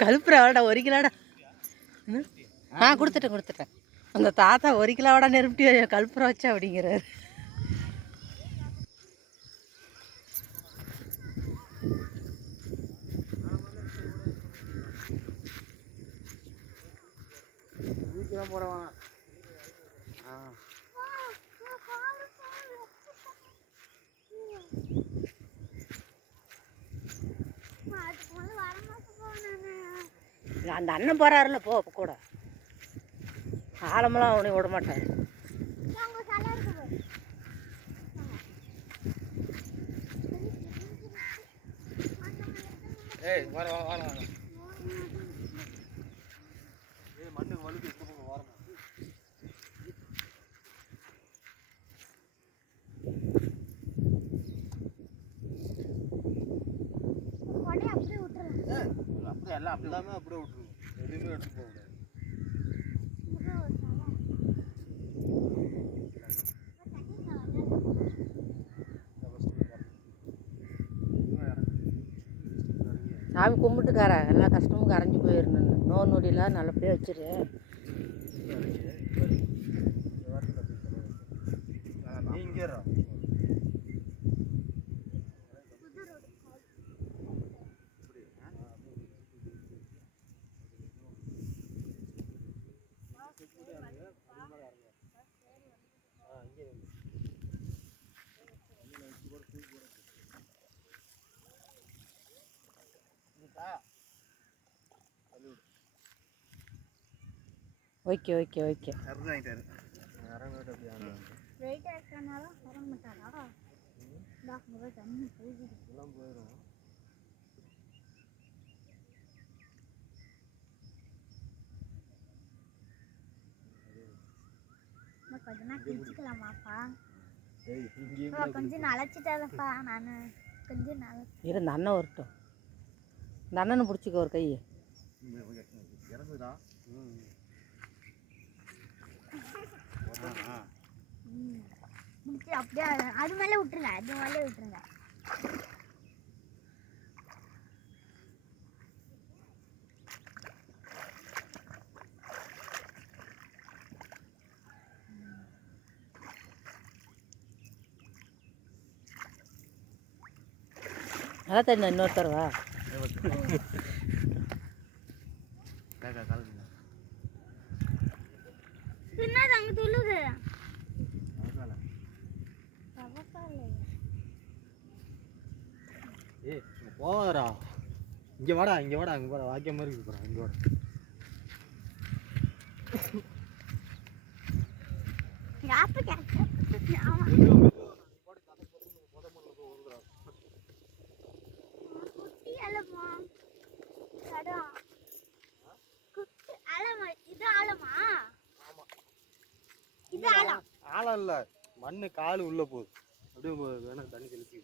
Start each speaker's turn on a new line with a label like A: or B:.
A: கழுப்புறாடா ஒரு கிலோடா ஆ கொடுத்துட்டேன் கொடுத்துட்டேன். அந்த தாத்தா ஒரு கிலோவோட நெருப்பி கழுப்புற வச்சா அப்படிங்கிறாரு.
B: ஊக்கிலாம்
A: அந்த அண்ணன் போறாருல போ அப்ப கூட. ஆழமெல்லாம் அவனையும் விட மாட்டார்.
B: ஏய் வர வர வர வர ஏய் மண்ணுக்கு வலுக்கு இந்த பக்கம் வரமா அப்படியே எல்லாம் அப்படி எல்லாமே அப்படியே விட்டுருங்க எதுவுமே எடுத்து போக கூடாது
A: சாமி கும்பிட்டுக்கார? எல்லா கஷ்டமும் கரைஞ்சி போயிடணும். நோ நொடியெல்லாம் நல்லபடியாக வச்சிரு.
B: நீ இங்கே இரு.
A: ஓகே ஓகே ஓகே
B: இறந்து வாங்கிட்டாரு இறங்கிட்டு அப்படியே ஆனா. எல்லாம் போயிடும்
C: கொஞ்ச நாள் குளிச்சுக்கலாமாப்பா
B: ஏய் இங்கேயும்
C: அப்பா, கொஞ்சம் நனைச்சிட்டாதப்பா நான். கொஞ்சம் நனை
A: இரு இந்த அண்ணன் வரட்டும். இந்த அண்ணனை பிடிச்சிக்க ஒரு கை
B: இறங்குதா ம் ஆ
C: ம். முடிச்சு அப்படியே அது மேலே விட்டுருங்க அது மேலே விட்டுருங்க
A: நல்லா தெரியும் இன்னொருத்தர் வா.
B: ஏய் இங்க வாடா இங்க வாடா அங்க வாடா வாக்கிய மாதிரி இருக்கு பாரு, இங்க வாடா.
C: யாப்பு கேட்க ஆமா குட்டி அலமா கடம் குட்டி அலமா இது ஆழமா
B: இல்ல. மண்ணு கால் உள்ள போகுது. அப்படியே வேணா தண்ணி தெளிச்சு